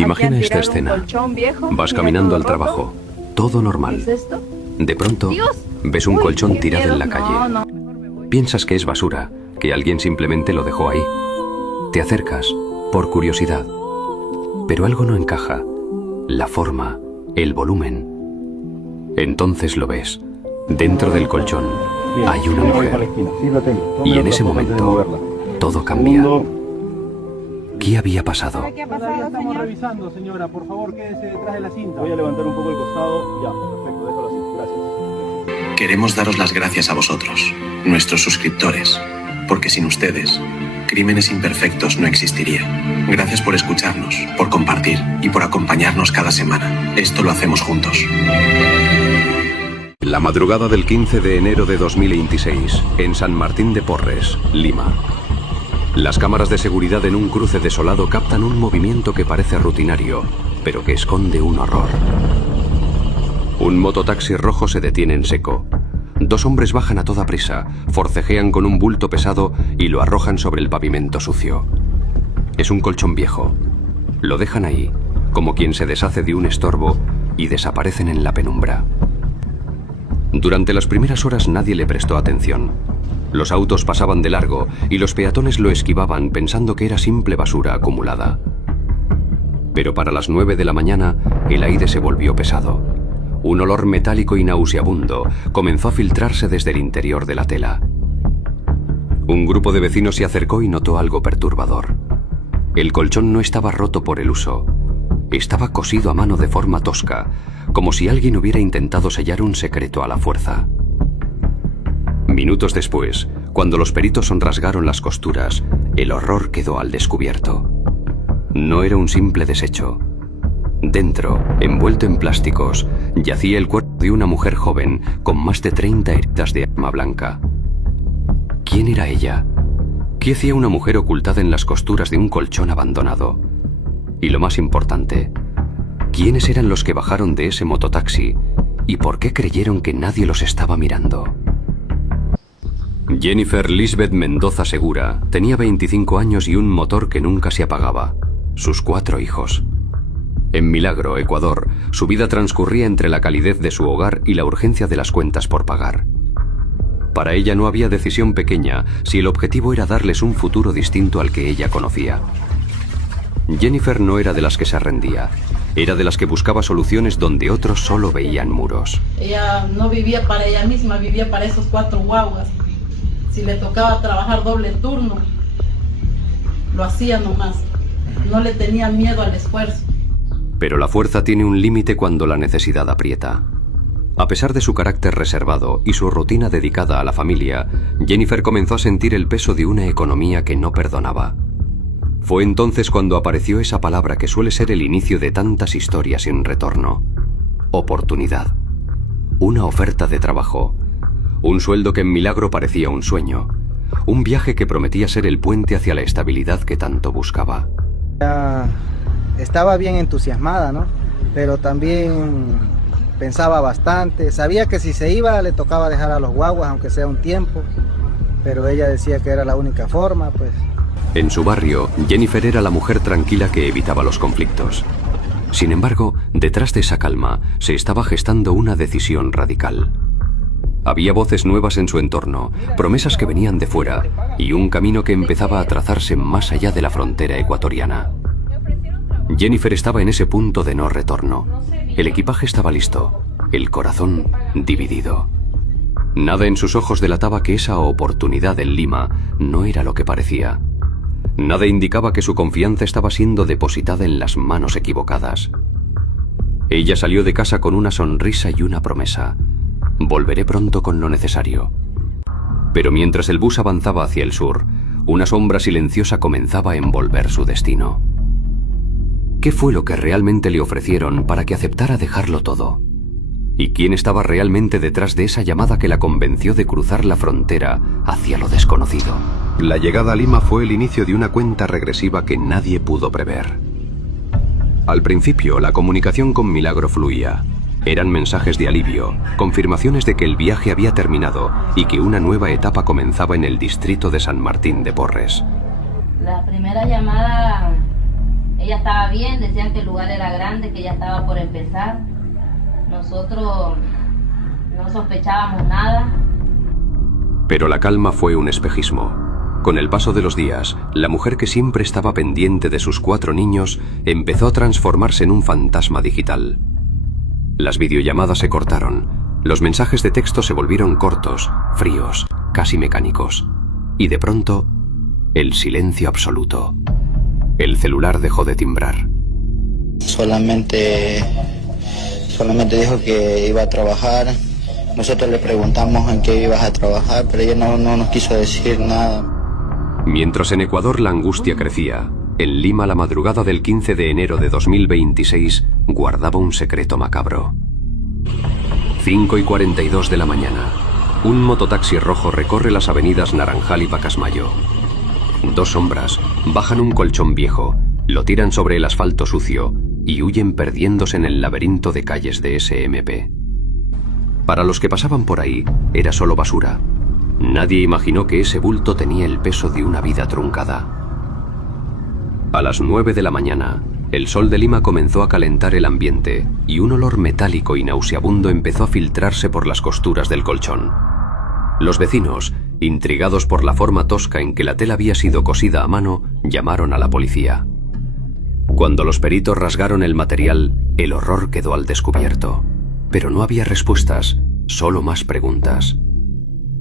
Imagina esta escena. Vas caminando al trabajo, todo normal. De pronto, ves un colchón tirado en la calle. Piensas que es basura, que alguien simplemente lo dejó ahí. Te acercas, por curiosidad. Pero algo no encaja. La forma, el volumen. Entonces lo ves. Dentro del colchón hay una mujer. Y en ese momento, todo cambia. ¿Qué había pasado? Estamos revisando, señora. Por favor, quédese detrás de la cinta. Voy a levantar un poco el costado. Ya, perfecto, déjalo así. Gracias. Queremos daros las gracias a vosotros, nuestros suscriptores, porque sin ustedes, Crímenes Imperfectos no existiría. Gracias por escucharnos, por compartir y por acompañarnos cada semana. Esto lo hacemos juntos. La madrugada del 15 de enero de 2026, en San Martín de Porres, Lima. Las cámaras de seguridad en un cruce desolado captan un movimiento que parece rutinario, pero que esconde un horror. Un mototaxi rojo se detiene en seco. Dos hombres bajan a toda prisa, forcejean con un bulto pesado y lo arrojan sobre el pavimento sucio. Es un colchón viejo. Lo dejan ahí, como quien se deshace de un estorbo, y desaparecen en la penumbra. Durante las primeras horas nadie le prestó atención. Los autos pasaban de largo y los peatones lo esquivaban pensando que era simple basura acumulada. Pero para las 9 de la mañana el aire se volvió pesado. Un olor metálico y nauseabundo comenzó a filtrarse desde el interior de la tela. Un grupo de vecinos se acercó y notó algo perturbador. El colchón no estaba roto por el uso. Estaba cosido a mano de forma tosca, como si alguien hubiera intentado sellar un secreto a la fuerza. Minutos después, cuando los peritos rasgaron las costuras, el horror quedó al descubierto. No era un simple desecho. Dentro, envuelto en plásticos, yacía el cuerpo de una mujer joven con más de 30 heridas de arma blanca. ¿Quién era ella? ¿Qué hacía una mujer ocultada en las costuras de un colchón abandonado? Y lo más importante, ¿quiénes eran los que bajaron de ese mototaxi y por qué creyeron que nadie los estaba mirando? Jennifer Lisbeth Mendoza Segura tenía 25 años y un motor que nunca se apagaba. Sus 4 hijos. En Milagro, Ecuador, su vida transcurría entre la calidez de su hogar y la urgencia de las cuentas por pagar. Para ella no había decisión pequeña si el objetivo era darles un futuro distinto al que ella conocía. Jennifer no era de las que se rendía. Era de las que buscaba soluciones donde otros solo veían muros. Ella no vivía para ella misma, vivía para esos 4 guaguas. Si le tocaba trabajar doble turno, lo hacía nomás. No le tenía miedo al esfuerzo. Pero la fuerza tiene un límite cuando la necesidad aprieta. A pesar de su carácter reservado y su rutina dedicada a la familia, Jennifer comenzó a sentir el peso de una economía que no perdonaba. Fue entonces cuando apareció esa palabra que suele ser el inicio de tantas historias sin retorno. Oportunidad. Una oferta de trabajo. Un sueldo que en Milagro parecía un sueño. Un viaje que prometía ser el puente hacia la estabilidad que tanto buscaba. Estaba bien entusiasmada, ¿no? Pero también pensaba bastante. Sabía que si se iba le tocaba dejar a los guaguas, aunque sea un tiempo. Pero ella decía que era la única forma, pues. En su barrio, Jennifer era la mujer tranquila que evitaba los conflictos. Sin embargo, detrás de esa calma se estaba gestando una decisión radical. Había voces nuevas en su entorno, promesas que venían de fuera y un camino que empezaba a trazarse más allá de la frontera ecuatoriana. Jennifer estaba en ese punto de no retorno. El equipaje estaba listo, el corazón dividido. Nada en sus ojos delataba que esa oportunidad en Lima no era lo que parecía. Nada indicaba que su confianza estaba siendo depositada en las manos equivocadas. Ella salió de casa con una sonrisa y una promesa. Volveré pronto con lo necesario. Pero mientras el bus avanzaba hacia el sur, una sombra silenciosa comenzaba a envolver su destino. ¿Qué fue lo que realmente le ofrecieron para que aceptara dejarlo todo? ¿Y quién estaba realmente detrás de esa llamada que la convenció de cruzar la frontera hacia lo desconocido? La llegada a Lima fue el inicio de una cuenta regresiva que nadie pudo prever. Al principio, la comunicación con Milagro fluía. Eran mensajes de alivio, confirmaciones de que el viaje había terminado y que una nueva etapa comenzaba en el distrito de San Martín de Porres. La primera llamada, Ella estaba bien, decían que el lugar era grande, que ya estaba por empezar. Nosotros no sospechábamos nada. Pero la calma fue un espejismo. Con el paso de los días, la mujer que siempre estaba pendiente de sus 4 niños empezó a transformarse en un fantasma digital. Las videollamadas se cortaron, los mensajes de texto se volvieron cortos, fríos, casi mecánicos. Y de pronto, el silencio absoluto. El celular dejó de timbrar. Solamente dijo que iba a trabajar. Nosotros le preguntamos en qué ibas a trabajar, pero ella no nos quiso decir nada. Mientras en Ecuador la angustia crecía, en Lima la madrugada del 15 de enero de 2026 guardaba un secreto macabro. 5:42 de la mañana. Un mototaxi rojo recorre las avenidas Naranjal y Pacasmayo. 2 sombras bajan un colchón viejo, lo tiran sobre el asfalto sucio y huyen perdiéndose en el laberinto de calles de SMP. Para los que pasaban por ahí, era solo basura. Nadie imaginó que ese bulto tenía el peso de una vida truncada. A las 9 de la mañana, el sol de Lima comenzó a calentar el ambiente y un olor metálico y nauseabundo empezó a filtrarse por las costuras del colchón. Los vecinos, intrigados por la forma tosca en que la tela había sido cosida a mano, llamaron a la policía. Cuando los peritos rasgaron el material, el horror quedó al descubierto. Pero no había respuestas, solo más preguntas.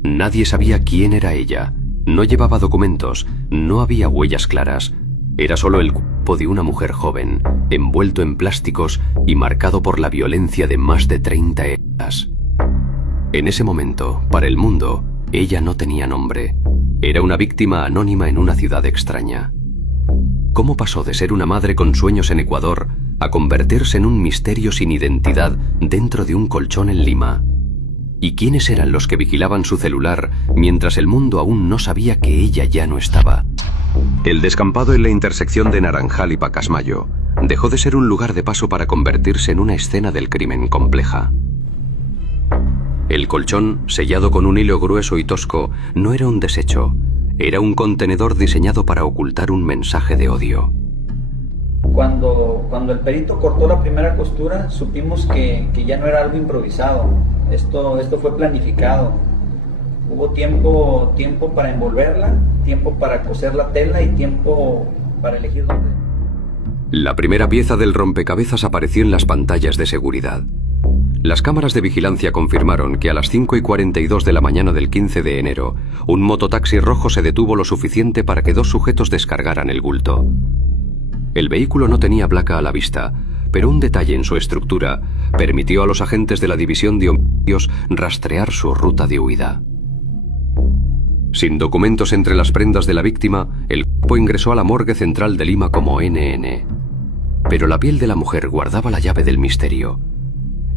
Nadie sabía quién era ella, no llevaba documentos, no había huellas claras. Era solo el cuerpo de una mujer joven, envuelto en plásticos y marcado por la violencia de más de 30 heridas. En ese momento, para el mundo, ella no tenía nombre. Era una víctima anónima en una ciudad extraña. ¿Cómo pasó de ser una madre con sueños en Ecuador a convertirse en un misterio sin identidad dentro de un colchón en Lima? ¿Y quiénes eran los que vigilaban su celular mientras el mundo aún no sabía que ella ya no estaba? El descampado en la intersección de Naranjal y Pacasmayo dejó de ser un lugar de paso para convertirse en una escena del crimen compleja. El colchón, sellado con un hilo grueso y tosco, no era un desecho, era un contenedor diseñado para ocultar un mensaje de odio. Cuando el perito cortó la primera costura, supimos que ya no era algo improvisado. Esto fue planificado. Hubo tiempo para envolverla, tiempo para coser la tela y tiempo para elegir dónde. La primera pieza del rompecabezas apareció en las pantallas de seguridad. Las cámaras de vigilancia confirmaron que a las 5:42 de la mañana del 15 de enero, un mototaxi rojo se detuvo lo suficiente para que 2 sujetos descargaran el bulto. El vehículo no tenía placa a la vista, pero un detalle en su estructura permitió a los agentes de la División de Homicidios rastrear su ruta de huida. Sin documentos entre las prendas de la víctima, el cuerpo ingresó a la morgue central de Lima como NN. Pero la piel de la mujer guardaba la llave del misterio.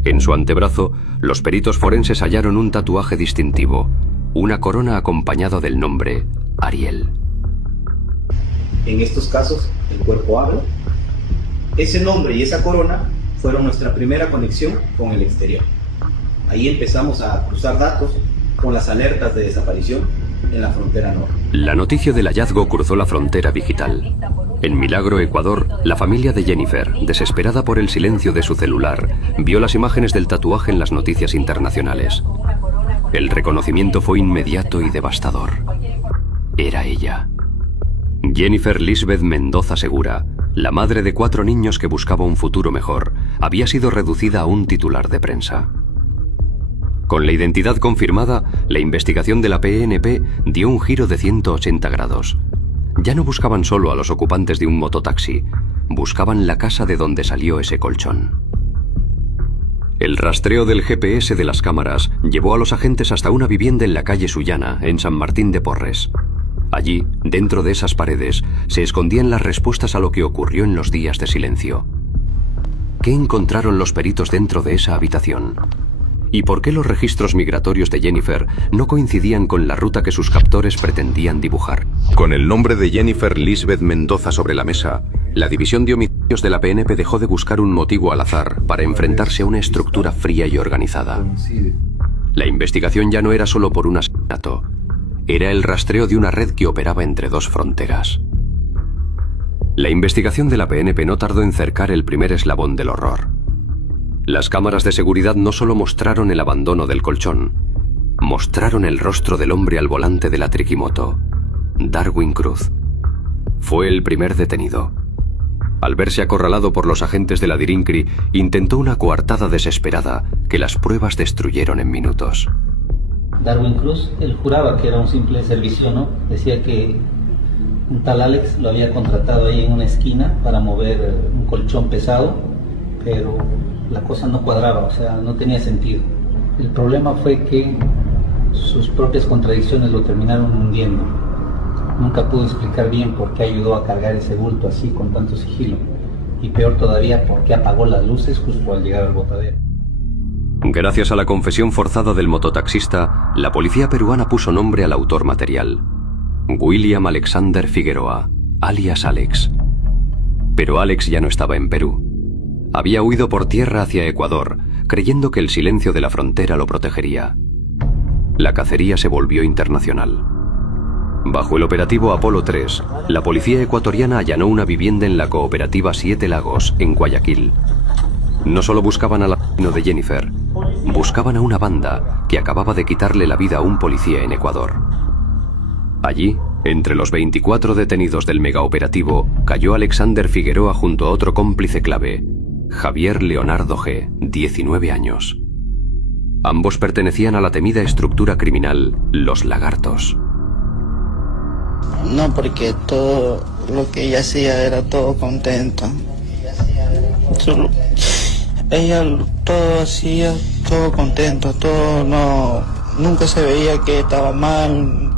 En su antebrazo, los peritos forenses hallaron un tatuaje distintivo, una corona acompañada del nombre Ariel. En estos casos, el cuerpo habla. Ese nombre y esa corona fueron nuestra primera conexión con el exterior. Ahí empezamos a cruzar datos con las alertas de desaparición en la frontera norte. La noticia del hallazgo cruzó la frontera digital. En Milagro, Ecuador, la familia de Jennifer, desesperada por el silencio de su celular, vio las imágenes del tatuaje en las noticias internacionales. El reconocimiento fue inmediato y devastador. Era ella. Jennifer Lisbeth Mendoza Segura, la madre de 4 niños que buscaba un futuro mejor, había sido reducida a un titular de prensa. Con la identidad confirmada, la investigación de la PNP dio un giro de 180 grados. Ya no buscaban solo a los ocupantes de un mototaxi, buscaban la casa de donde salió ese colchón. El rastreo del GPS de las cámaras llevó a los agentes hasta una vivienda en la calle Sullana, en San Martín de Porres. Allí, dentro de esas paredes, se escondían las respuestas a lo que ocurrió en los días de silencio. ¿Qué encontraron los peritos dentro de esa habitación? ¿Y por qué los registros migratorios de Jennifer no coincidían con la ruta que sus captores pretendían dibujar? Con el nombre de Jennifer Lisbeth Mendoza sobre la mesa, la División de Homicidios de la PNP dejó de buscar un motivo al azar para enfrentarse a una estructura fría y organizada. La investigación ya no era solo por un asesinato, era el rastreo de una red que operaba entre 2 fronteras. La investigación de la PNP no tardó en cercar el primer eslabón del horror. Las cámaras de seguridad no solo mostraron el abandono del colchón, mostraron el rostro del hombre al volante de la triquimoto, Darwin Cruz. Fue el primer detenido. Al verse acorralado por los agentes de la Dirincri, intentó una coartada desesperada que las pruebas destruyeron en minutos. Darwin Cruz, él juraba que era un simple servicio, ¿no? Decía que un tal Alex lo había contratado ahí en una esquina para mover un colchón pesado, pero la cosa no cuadraba, o sea, no tenía sentido. El problema fue que sus propias contradicciones lo terminaron hundiendo. Nunca pudo explicar bien por qué ayudó a cargar ese bulto así con tanto sigilo. Y peor todavía, por qué apagó las luces justo al llegar al botadero. Gracias a la confesión forzada del mototaxista, la policía peruana puso nombre al autor material: William Alexander Figueroa, alias Alex. Pero Alex ya no estaba en Perú. Había huido por tierra hacia Ecuador, creyendo que el silencio de la frontera lo protegería. La cacería se volvió internacional. Bajo el operativo Apolo 3, la policía ecuatoriana allanó una vivienda en la cooperativa Siete Lagos, en Guayaquil. No solo buscaban al asesino de Jennifer, buscaban a una banda que acababa de quitarle la vida a un policía en Ecuador. Allí, entre los 24 detenidos del megaoperativo, cayó Alexander Figueroa junto a otro cómplice clave, Javier Leonardo G., 19 años. Ambos pertenecían a la temida estructura criminal Los Lagartos. No, porque todo lo que ella hacía era todo contento. Ella todo hacía, todo contento, todo nunca se veía que estaba mal.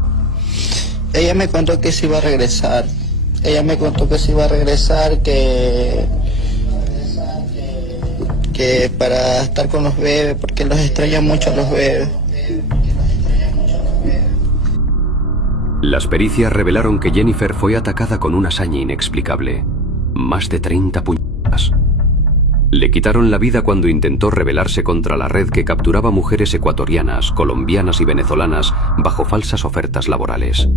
Ella me contó que se iba a regresar. Que para estar con los bebés, porque los extraña mucho a los bebés. Las pericias revelaron que Jennifer fue atacada con una saña inexplicable. Más de 30 puñaladas. Le quitaron la vida cuando intentó rebelarse contra la red que capturaba mujeres ecuatorianas, colombianas y venezolanas bajo falsas ofertas laborales.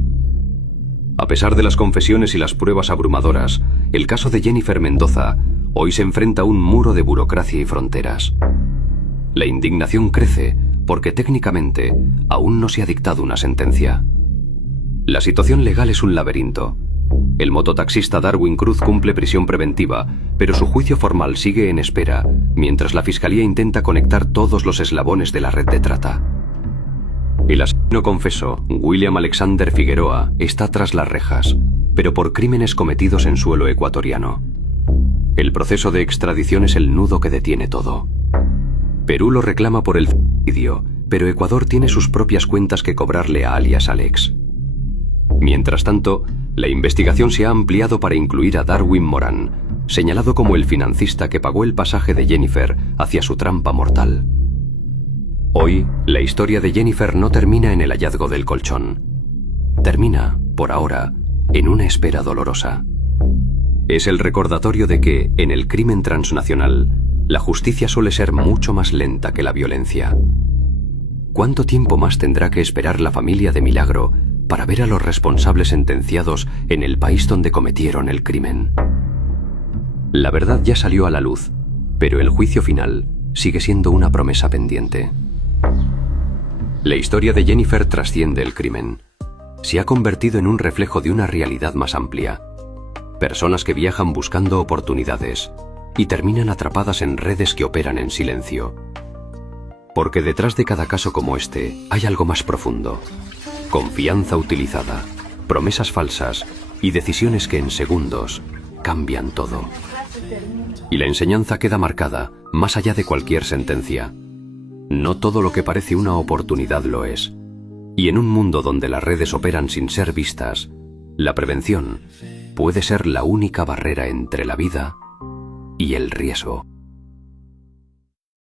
A pesar de las confesiones y las pruebas abrumadoras, el caso de Jennifer Mendoza hoy se enfrenta a un muro de burocracia y fronteras. La indignación crece porque técnicamente aún no se ha dictado una sentencia. La situación legal es un laberinto. El mototaxista Darwin Cruz cumple prisión preventiva, pero su juicio formal sigue en espera, mientras la fiscalía intenta conectar todos los eslabones de la red de trata. El asesino confeso, William Alexander Figueroa, está tras las rejas, pero por crímenes cometidos en suelo ecuatoriano. El proceso de extradición es el nudo que detiene todo. Perú lo reclama por el femicidio, pero Ecuador tiene sus propias cuentas que cobrarle a alias Alex. Mientras tanto, la investigación se ha ampliado para incluir a Darwin Morán, señalado como el financista que pagó el pasaje de Jennifer hacia su trampa mortal. Hoy, la historia de Jennifer no termina en el hallazgo del colchón. Termina, por ahora, en una espera dolorosa. Es el recordatorio de que, en el crimen transnacional, la justicia suele ser mucho más lenta que la violencia. ¿Cuánto tiempo más tendrá que esperar la familia de Milagro para ver a los responsables sentenciados en el país donde cometieron el crimen? La verdad ya salió a la luz, pero el juicio final sigue siendo una promesa pendiente. La historia de Jennifer trasciende el crimen. Se ha convertido en un reflejo de una realidad más amplia. Personas que viajan buscando oportunidades y terminan atrapadas en redes que operan en silencio. Porque detrás de cada caso como este hay algo más profundo. Confianza utilizada, promesas falsas y decisiones que en segundos cambian todo. Y la enseñanza queda marcada más allá de cualquier sentencia. No todo lo que parece una oportunidad lo es. Y en un mundo donde las redes operan sin ser vistas, la prevención puede ser la única barrera entre la vida y el riesgo.